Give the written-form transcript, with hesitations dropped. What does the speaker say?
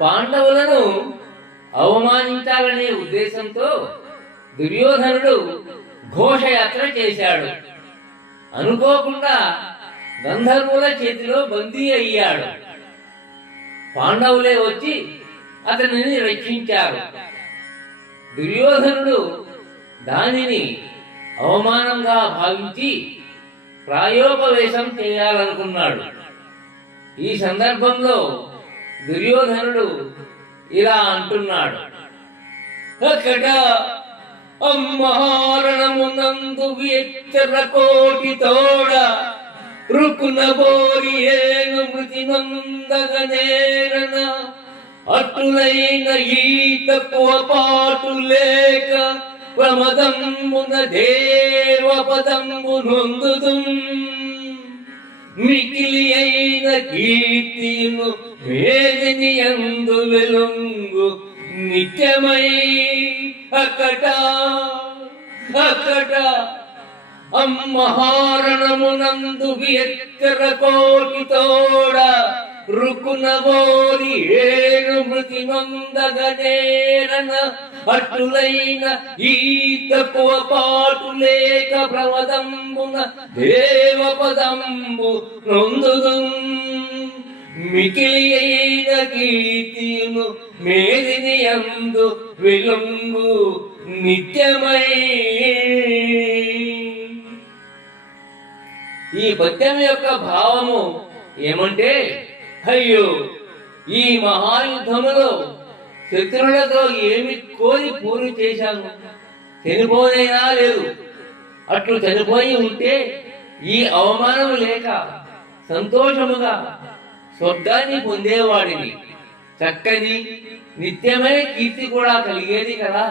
పాండవులను అవమానించాలనే ఉద్దేశంతో దుర్యోధనుడు ఘోషయాత్ర చేశాడు. అనుకోకుండా గంధర్వుల చేతిలో బందీ అయ్యాడు. పాండవులే వచ్చి అతనిని రక్షించారు. దుర్యోధనుడు దానిని అవమానంగా భావించి ప్రాయోపవేశం చేయాలనుకున్నాడు. ఈ సందర్భంలో దుర్యోధనుడు ఇలా అంటున్నాడు: అక్కడ అమ్మారణమునందు ఎచ్చర కోటి తోడ రుకున బోరి ఏను మృతి నందగనేరన అటులైన ఈ తక్కువ పాటు లేక ప్రమదంబున దేవపదంబు నొందుదు మికిలి అయిన కీర్తిను వేదిని అందు వెలుంగు నిత్యమై అకట అమ్మహారణమునందు ఎక్కర కోటి తోడ రుకున బోరి ఏను మృతి నొందగనేరన అట్టులైన ఈ తక్కువ పాటు లేక ప్రమదంబున దేవపదంబు నొందుదు మికిలి అయిన కీర్తిను మేదిని యందు వెలుంగు నిత్యమై. ఈ పద్యం యొక్క భావము ఏమంటే, అయ్యో, ఈ మహాయుద్ధములో శత్రువులతో ఏమి కోరి పూరి చేశాను, చనిపోనైనా లేదు. అట్లు చనిపోయి ఉంటే ఈ అవమానం లేక సంతోషముగా స్వర్గాన్ని పొందేవాడిని. చక్కని నిత్యమైన కీర్తి కూడా కలిగేది కదా.